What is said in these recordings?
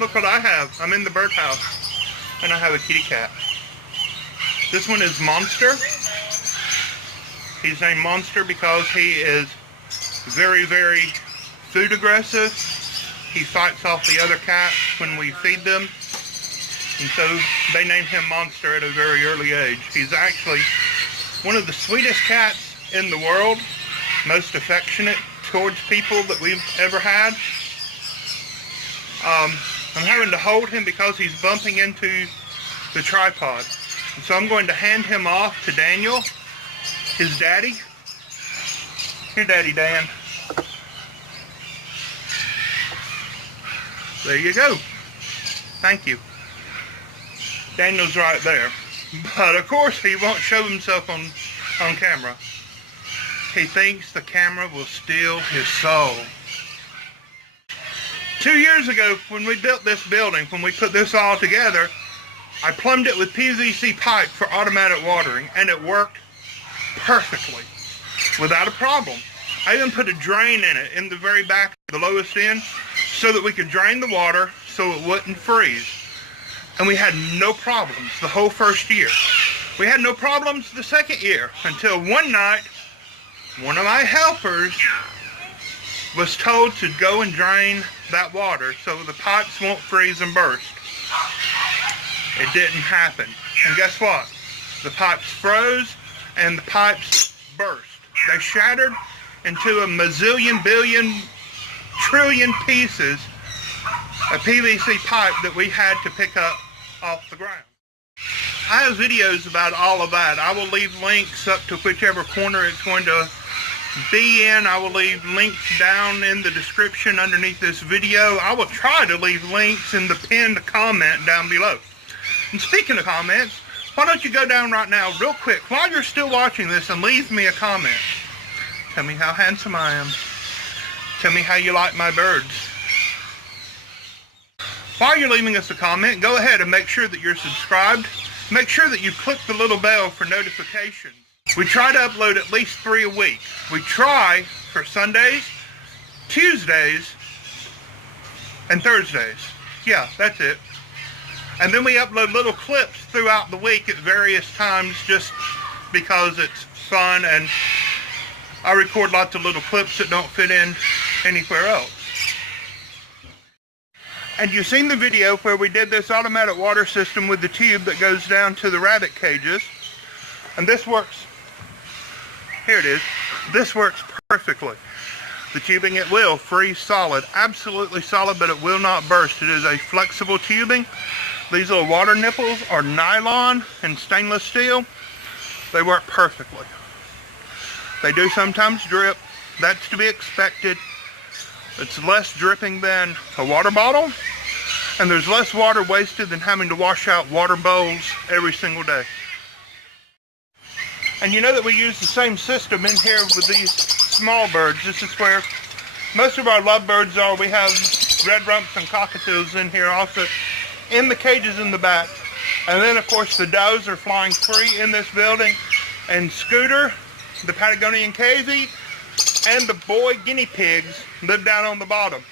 look what I have. I'm in the birdhouse, and I have a kitty cat. This one is Monster. He's named Monster because he is very, very food aggressive. He fights off the other cats when we feed them. And so they named him Monster at a very early age. He's actually one of the sweetest cats in the world, most affectionate towards people that we've ever had. I'm having to hold him because he's bumping into the tripod. And so I'm going to hand him off to Daniel, his daddy. Here, Daddy Dan. There you go. Thank you. Daniel's right there. But of course he won't show himself on camera. He thinks the camera will steal his soul. 2 years ago, when we built this building, when we put this all together, I plumbed it with PVC pipe for automatic watering, and it worked perfectly, without a problem. I even put a drain in it, in the very back, the lowest end, so that we could drain the water so it wouldn't freeze. And we had no problems the whole first year. We had no problems the second year, until one night, one of my helpers was told to go and drain that water so the pipes won't freeze and burst. It didn't happen. And guess what? The pipes froze and the pipes burst. They shattered into a mazillion, billion, trillion pieces of PVC pipe that we had to pick up off the ground. I have videos about all of that. I will leave links up to whichever corner it's going to be in. I will leave links down in the description underneath this video. I will try to leave links in the pinned comment down below. And speaking of comments, why don't you go down right now real quick while you're still watching this and leave me a comment. Tell me how handsome I am. Tell me how you like my birds. While you're leaving us a comment, go ahead and make sure that you're subscribed. Make sure that you click the little bell for notifications. We try to upload at least 3 a week. We try for Sundays, Tuesdays, and Thursdays. Yeah, that's it. And then we upload little clips throughout the week at various times just because it's fun, and I record lots of little clips that don't fit in anywhere else. And you've seen the video where we did this automatic water system with the tube that goes down to the rabbit cages. And this works. Here it is. This works perfectly. The tubing, it will freeze solid. Absolutely solid, but it will not burst. It is a flexible tubing. These little water nipples are nylon and stainless steel. They work perfectly. They do sometimes drip. That's to be expected. It's less dripping than a water bottle, and there's less water wasted than having to wash out water bowls every single day. And you know that we use the same system in here with these small birds. This is where most of our lovebirds are. We have red rumps and cockatoos in here also, in the cages in the back. And then of course the does are flying free in this building. And Scooter, the Patagonian cavy, and the boy guinea pigs live down on the bottom.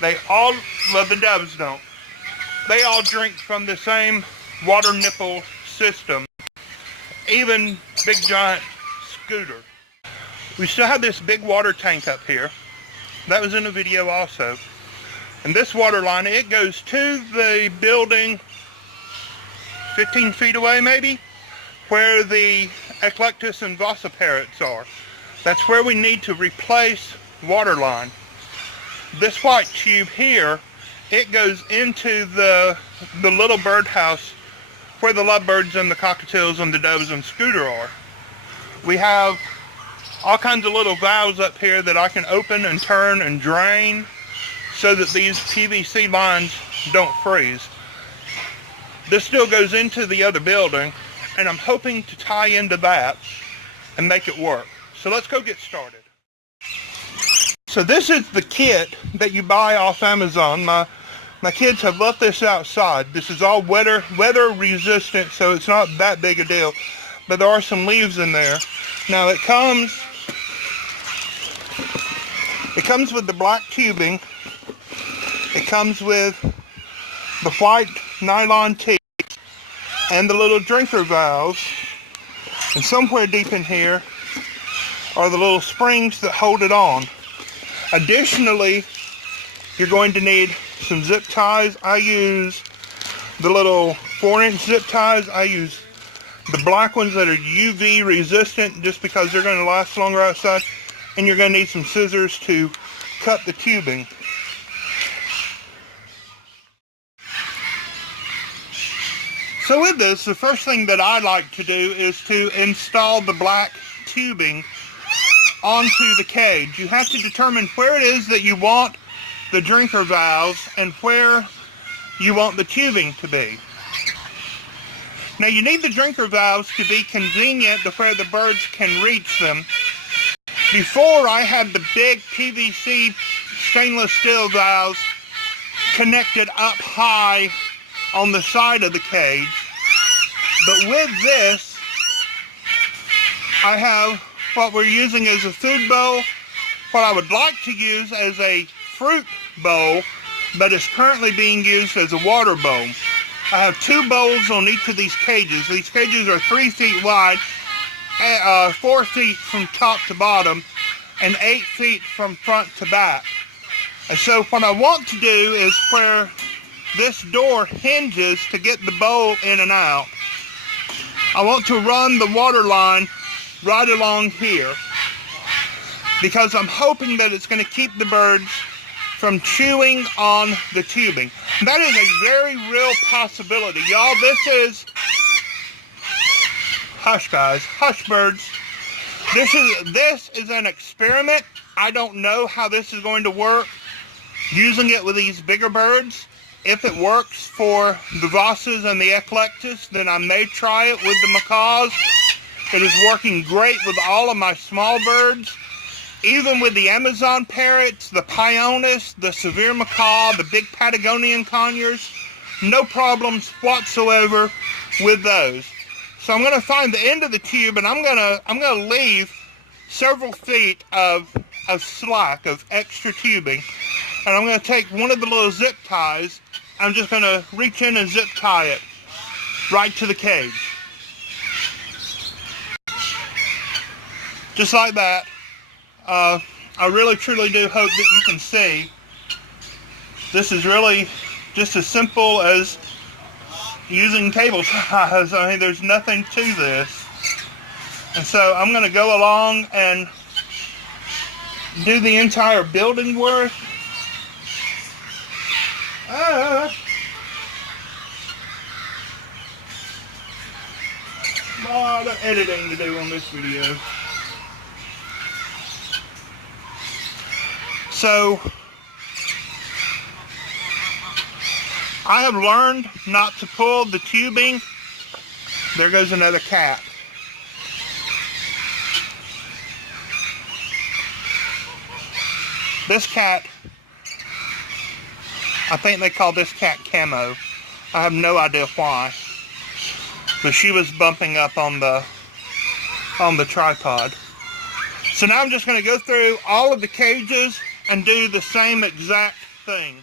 They all, well, the doves don't. They all drink from the same water nipple system. Even big giant Scooter. We still have this big water tank up here. That was in a video also. And this water line, it goes to the building 15 feet away maybe, where the Eclectus and Vasa Parrots are. That's where we need to replace water line. This white tube here, it goes into the little birdhouse where the lovebirds and the cockatiels and the doves and Scooter are. We have all kinds of little valves up here that I can open and turn and drain so that these PVC lines don't freeze. This still goes into the other building, and I'm hoping to tie into that and make it work. So let's go get started. So this is the kit that you buy off Amazon. My kids have left this outside. This is all weather resistant, so it's not that big a deal. But there are some leaves in there. Now it comes with the black tubing. It comes with the white nylon teeth, and the little drinker valves. And somewhere deep in here are the little springs that hold it on. Additionally, you're going to need some zip ties. I use the little 4-inch zip ties. I use the black ones that are UV resistant just because they're going to last longer outside. And you're going to need some scissors to cut the tubing. So with this, the first thing that I like to do is to install the black tubing onto the cage. You have to determine where it is that you want the drinker valves and where you want the tubing to be. Now you need the drinker valves to be convenient to where the birds can reach them. Before, I had the big PVC stainless steel valves connected up high on the side of the cage. But with this, I have what we're using as a food bowl, what I would like to use as a fruit bowl, but is currently being used as a water bowl. I have 2 bowls on each of these cages. These cages are 3 feet wide, 4 feet from top to bottom, and 8 feet from front to back. And so what I want to do is where this door hinges to get the bowl in and out, I want to run the water line right along here, because I'm hoping that it's going to keep the birds from chewing on the tubing. That is a very real possibility, y'all. This is, hush guys, hush birds. This is an experiment. I don't know how this is going to work using it with these bigger birds. If it works for the Vasas and the Eclectus, then I may try it with the macaws. It is working great with all of my small birds. Even with the Amazon parrots, the Pionis, the severe macaw, the big Patagonian conures, no problems whatsoever with those. So I'm going to find the end of the tube, and I'm going to leave several feet of slack, of extra tubing, and I'm going to take one of the little zip ties. I'm just going to reach in and zip tie it right to the cage. Just like that. I really truly do hope that you can see. This is really just as simple as using cable ties. I mean, there's nothing to this. And so I'm going to go along and do the entire building work. A lot of editing to do on this video. So, I have learned not to pull the tubing. There goes another cat. This cat, I think they call this cat Camo. I have no idea why. But she was bumping up on the tripod. So now I'm just going to go through all of the cages and do the same exact thing.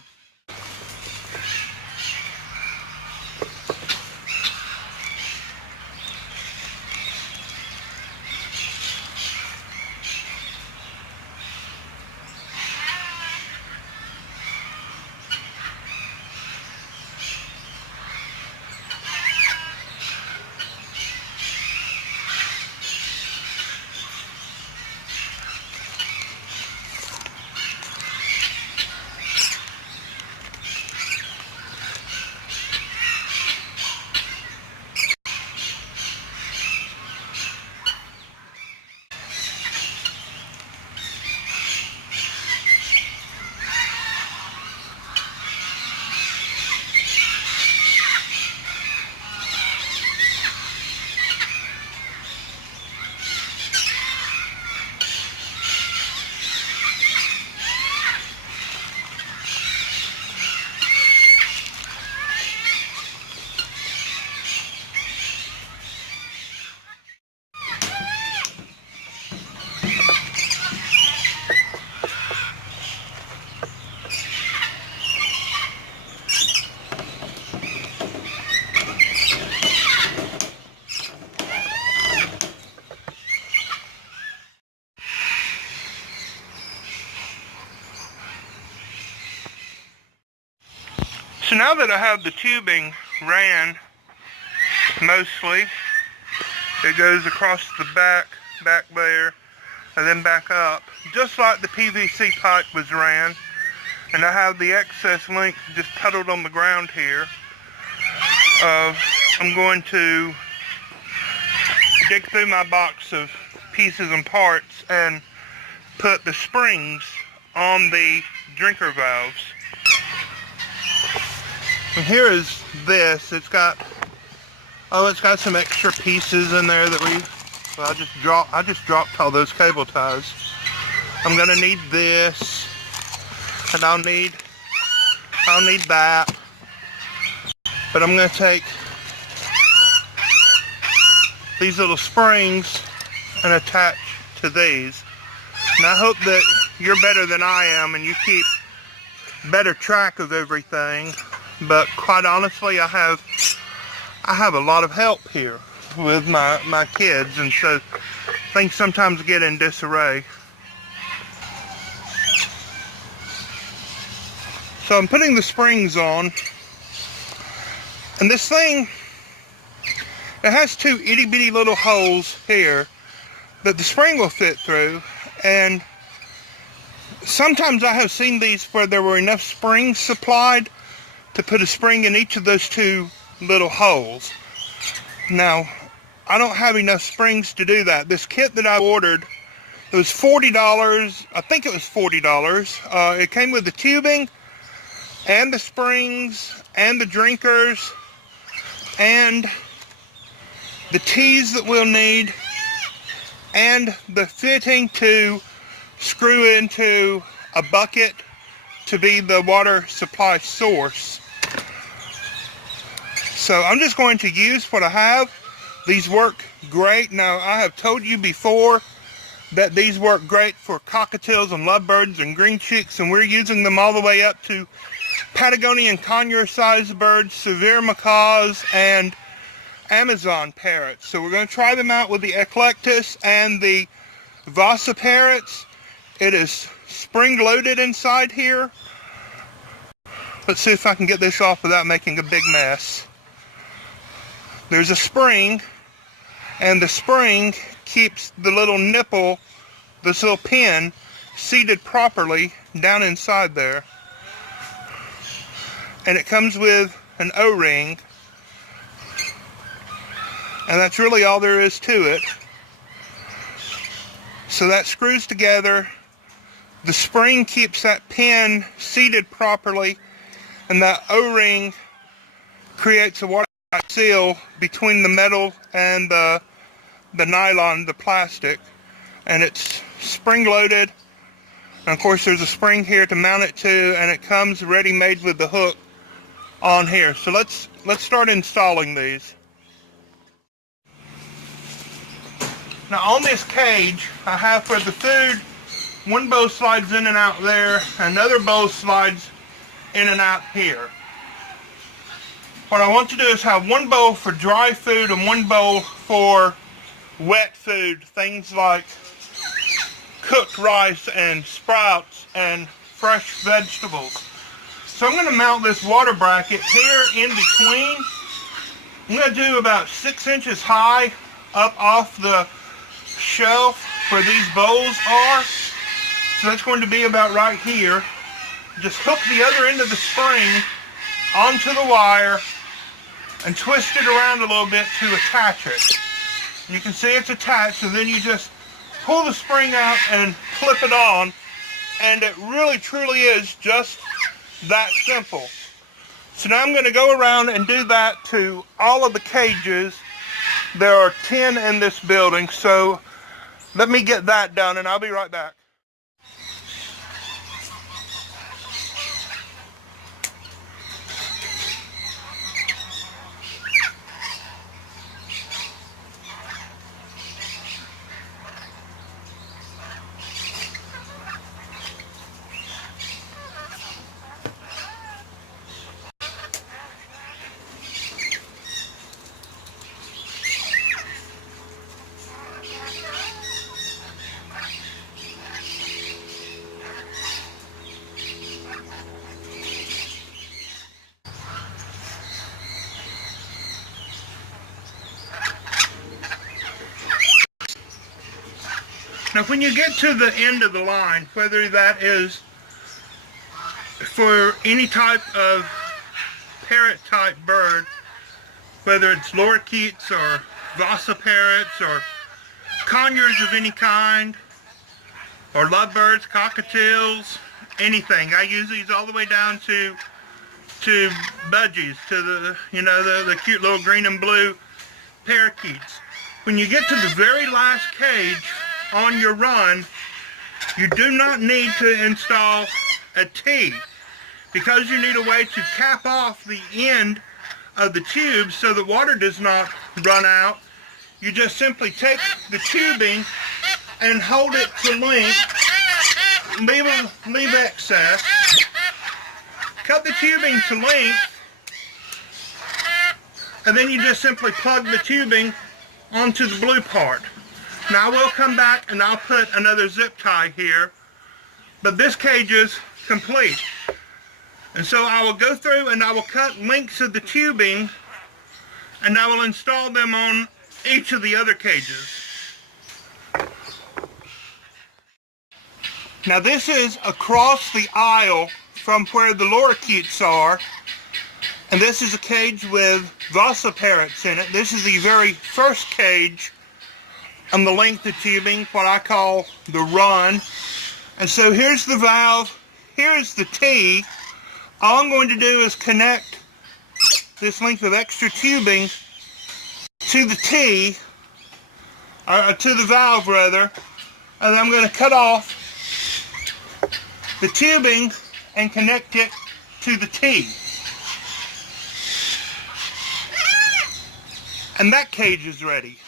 So now that I have the tubing ran mostly, it goes across the back there, and then back up, just like the PVC pipe was ran. And I have the excess length just puddled on the ground here. I'm going to dig through my box of pieces and parts and put the springs on the drinker valves. And here is this. It's got some extra pieces in there that I just dropped all those cable ties. I'm gonna need this, and I'll need that. But I'm gonna take these little springs and attach to these. And I hope that you're better than I am and you keep better track of everything. But quite honestly, I have a lot of help here with my kids, and so things sometimes get in disarray. So I'm putting the springs on, and this thing, it has two itty bitty little holes here that the spring will fit through, and sometimes I have seen these where there were enough springs supplied to put a spring in each of those two little holes. Now, I don't have enough springs to do that. This kit that I ordered, it was $40. I think it was $40. It came with the tubing and the springs and the drinkers and the tees that we'll need and the fitting to screw into a bucket to be the water supply source. So I'm just going to use what I have. These work great. Now, I have told you before that these work great for cockatiels and lovebirds and green chicks, and we're using them all the way up to Patagonian conure-sized birds, severe macaws, and Amazon parrots. So we're going to try them out with the Eclectus and the Vasa Parrots. It is spring-loaded inside here. Let's see if I can get this off without making a big mess. There's a spring, and the spring keeps the little nipple, this little pin, seated properly down inside there. And it comes with an O-ring, and that's really all there is to it. So that screws together. The spring keeps that pin seated properly, and that O-ring creates a watertight seal between the metal and the nylon, the plastic, and it's spring loaded. And of course there's a spring here to mount it to, and it comes ready made with the hook on here. So let's start installing these. Now on this cage I have for the food, one bowl slides in and out there, another bowl slides in and out here. What I want to do is have one bowl for dry food and one bowl for wet food, things like cooked rice and sprouts and fresh vegetables. So I'm going to mount this water bracket here in between. I'm going to do about 6 inches high up off the shelf where these bowls are. So that's going to be about right here. Just hook the other end of the spring onto the wire and twist it around a little bit to attach it. You can see it's attached, and then you just pull the spring out and clip it on, and it really truly is just that simple. So now I'm going to go around and do that to all of the cages. There are 10 in this building, so let me get that done and I'll be right back. Now when you get to the end of the line, whether that is for any type of parrot type bird, whether it's lorikeets or Vasa parrots or conures of any kind, or lovebirds, cockatiels, anything. I use these all the way down to budgies, to the cute little green and blue parakeets. When you get to the very last cage on your run, you do not need to install a T, because you need a way to cap off the end of the tube so that water does not run out. You just simply take the tubing and hold it to length, leave excess, cut the tubing to length, and then you just simply plug the tubing onto the blue part. Now I will come back and I'll put another zip tie here, but this cage is complete. And so I will go through and I will cut lengths of the tubing and I will install them on each of the other cages. Now this is across the aisle from where the lorikeets are, and this is a cage with Vasa parrots in it. This is the very first cage on the length of tubing, what I call the run. And so here's the valve, here's the T. All I'm going to do is connect this length of extra tubing to the T, to the valve rather, and I'm going to cut off the tubing and connect it to the T. And that cage is ready.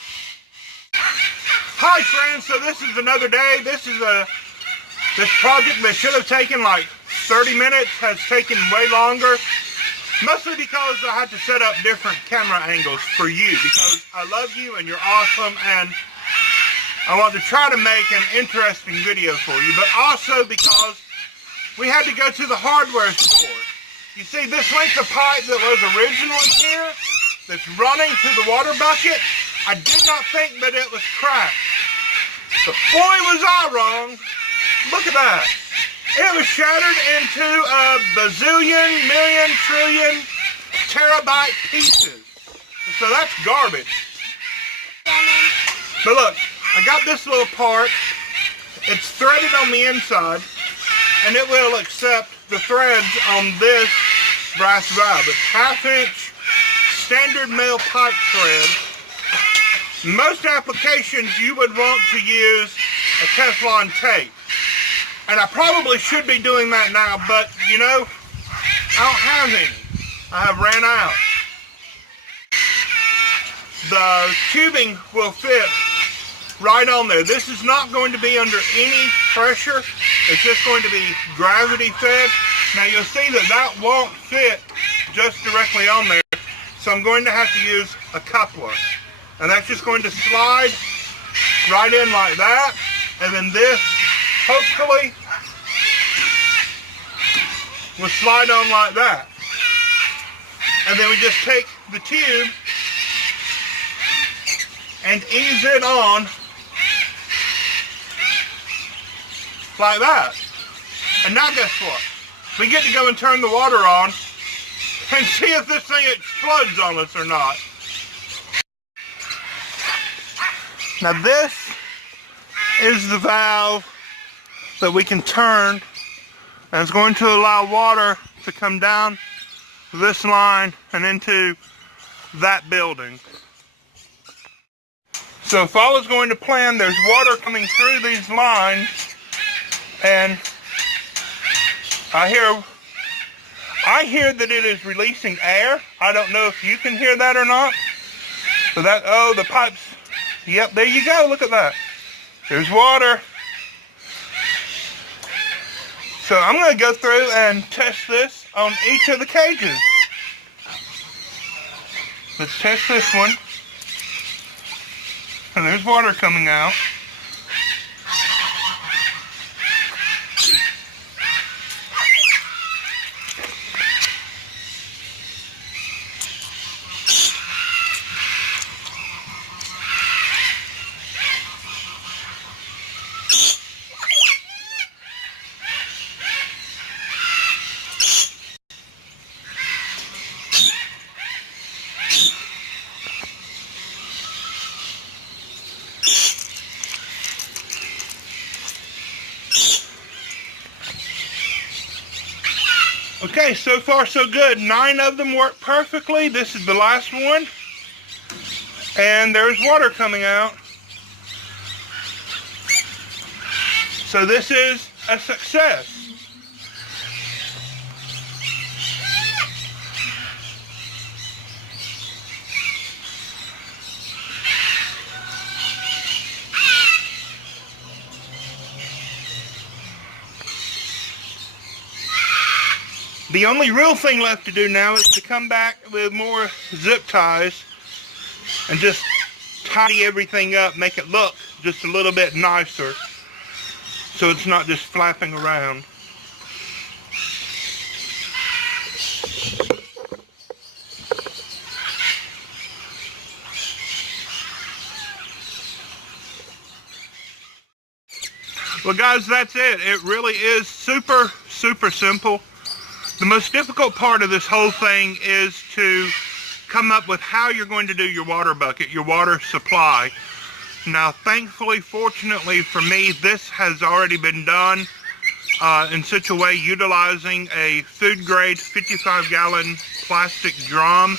Hi friends, so this is another day. This project that should have taken like 30 minutes has taken way longer. Mostly because I had to set up different camera angles for you, because I love you and you're awesome and I want to try to make an interesting video for you, but also because we had to go to the hardware store. You see this length of pipe that was originally here, that's running to the water bucket, I did not think that it was cracked. But boy was I wrong. Look at that. It was shattered into a bazillion, million, trillion, terabyte pieces. So that's garbage. But look, I got this little part. It's threaded on the inside, and it will accept the threads on this brass valve. It's 1/2-inch standard male pipe thread. Most applications you would want to use a Teflon tape. And I probably should be doing that now, but you know, I don't have any. I have ran out. The tubing will fit right on there. This is not going to be under any pressure. It's just going to be gravity fed. Now you'll see that that won't fit just directly on there. So I'm going to have to use a coupler. And that's just going to slide right in like that. And then this, hopefully, will slide on like that. And then we just take the tube and ease it on like that. And now guess what? We get to go and turn the water on and see if this thing explodes on us or not. Now this is the valve that we can turn, and it's going to allow water to come down this line and into that building. So if I was going to plan, there's water coming through these lines, and I hear that it is releasing air. I don't know if you can hear that or not. So that, oh, the pipes, yep, there you go, look at that. There's water. So I'm going to go through and test this on each of the cages. Let's test this one. And there's water coming out. Okay, so far so good. 9 of them work perfectly. This is the last one. And there's water coming out. So this is a success. The only real thing left to do now is to come back with more zip ties and just tidy everything up, make it look just a little bit nicer so it's not just flapping around. Well guys, that's it. It really is super simple. The most difficult part of this whole thing is to come up with how you're going to do your water bucket, your water supply. Now, thankfully, fortunately for me, this has already been done in such a way utilizing a food-grade 55-gallon plastic drum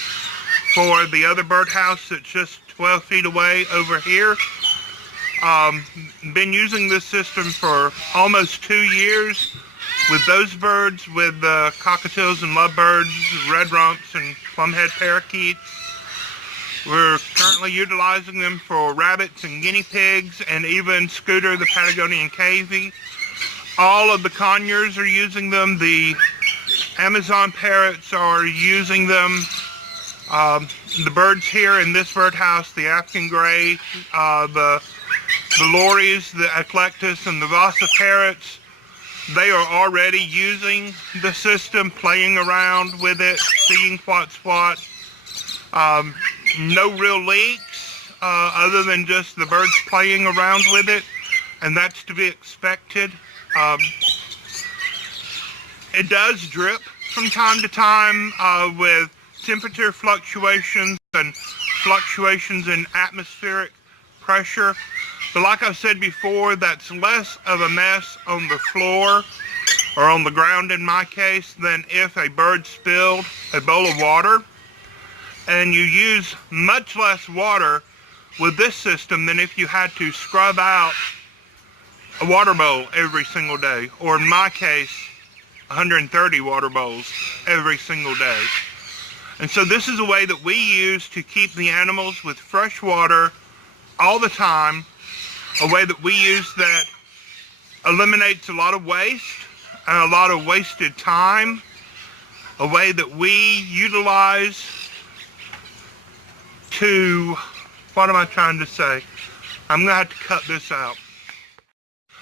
for the other birdhouse that's just 12 feet away over here. Been using this system for almost 2 years. With those birds, with the cockatoos and lovebirds, red rumps and plumhead parakeets. We're currently utilizing them for rabbits and guinea pigs, and even Scooter, the Patagonian cavy. All of the conures are using them. The Amazon parrots are using them. The birds here in this birdhouse, the African gray, the lories, the Eclectus, and the Vasa Parrots, they are already using the system, playing around with it, seeing what's what. No real leaks, other than just the birds playing around with it, and that's to be expected. It does drip from time to time with temperature fluctuations and fluctuations in atmospheric pressure. But like I said before, that's less of a mess on the floor, or on the ground in my case, than if a bird spilled a bowl of water. And you use much less water with this system than if you had to scrub out a water bowl every single day, or in my case, 130 water bowls every single day. And so this is a way that we use to keep the animals with fresh water all the time. A way that we use that eliminates a lot of waste and a lot of wasted time. A way that we utilize to, what am I trying to say? I'm going to have to cut this out.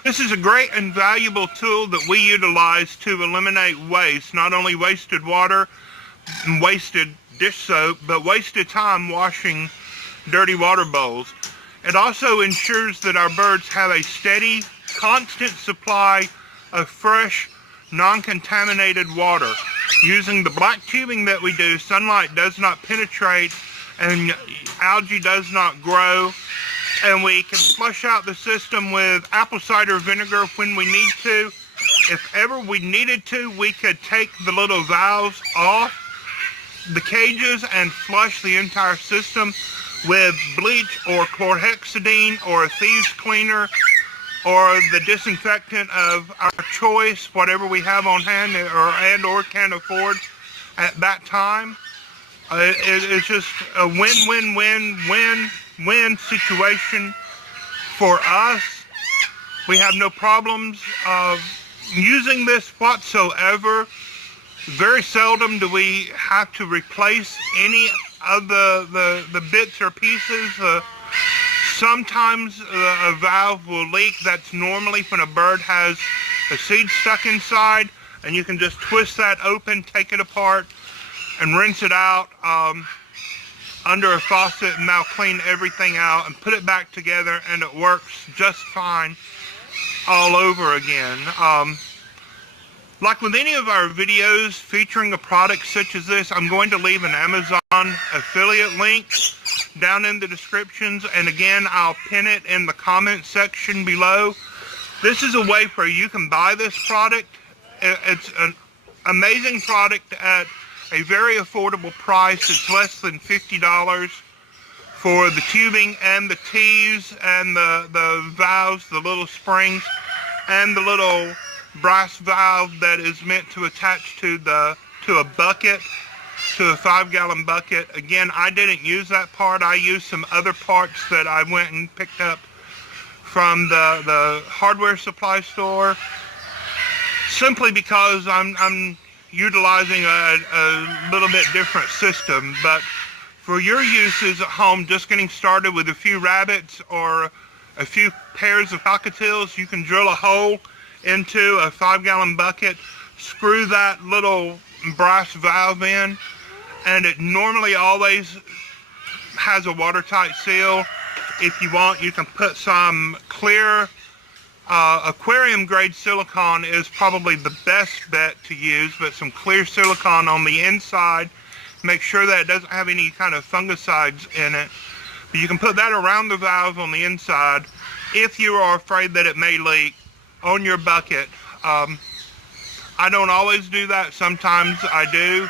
This is a great and valuable tool that we utilize to eliminate waste, not only wasted water and wasted dish soap, but wasted time washing dirty water bowls. It also ensures that our birds have a steady, constant supply of fresh, non-contaminated water. Using the black tubing that we do, sunlight does not penetrate and algae does not grow. And we can flush out the system with apple cider vinegar when we need to. If ever we needed to, we could take the little valves off the cages and flush the entire system with bleach or chlorhexidine or a thieves cleaner or the disinfectant of our choice, whatever we have on hand or can afford at that time. It's just a win-win-win-win-win situation for us. We have no problems of using this whatsoever. Very seldom do we have to replace any of the bits or pieces. Sometimes a valve will leak. That's normally when a bird has a seed stuck inside, and you can just twist that open, take it apart, and rinse it out under a faucet, and now clean everything out and put it back together, and it works just fine all over again. Like with any of our videos featuring a product such as this, I'm going to leave an Amazon affiliate link down in the descriptions, and again, I'll pin it in the comment section below. This is a way where you can buy this product. It's amazing product at a very affordable price. It's less than $50 for the tubing and the tees and the valves, the little springs, and the little brass valve that is meant to attach to a bucket, to a 5-gallon bucket. Again, I didn't use that part. I used some other parts that I went and picked up from the hardware supply store, simply because I'm utilizing a little bit different system. But for your uses at home, just getting started with a few rabbits or a few pairs of cockatiels, you can drill a hole into a 5-gallon bucket, screw that little brass valve in, and it normally always has a watertight seal. If you want, you can put some clear aquarium grade silicone is probably the best bet to use, but some clear silicone on the inside. Make sure that it doesn't have any kind of fungicides in it. But you can put that around the valve on the inside if you are afraid that it may leak on your bucket. I don't always do that. Sometimes I do.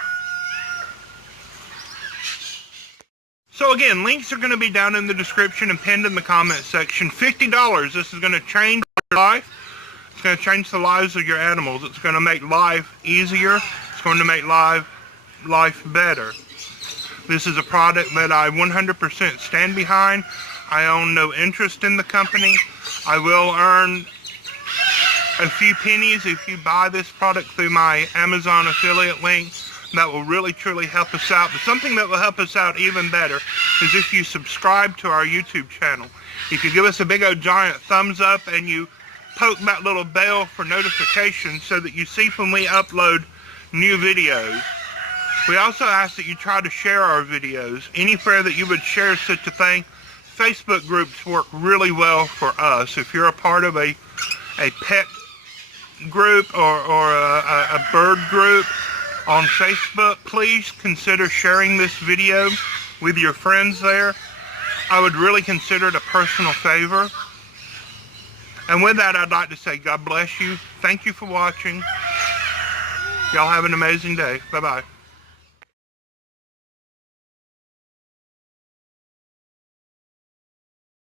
So again, links are going to be down in the description and pinned in the comment section. $50. This is going to change your life. It's going to change the lives of your animals. It's going to make life easier. It's going to make life better. This is a product that I 100% stand behind. I own no interest in the company. I will earn a few pennies if you buy this product through my Amazon affiliate link. That will really truly help us out. But something that will help us out even better is if you subscribe to our YouTube channel. If you give us a big old giant thumbs up and you poke that little bell for notifications so that you see when we upload new videos. We also ask that you try to share our videos. Anywhere that you would share such a thing. Facebook groups work really well for us. If you're a part of a pet group or a bird group on Facebook, please consider sharing this video with your friends there. I would really consider it a personal favor. And with that, I'd like to say God bless you. Thank you for watching. Y'all have an amazing day. Bye-bye.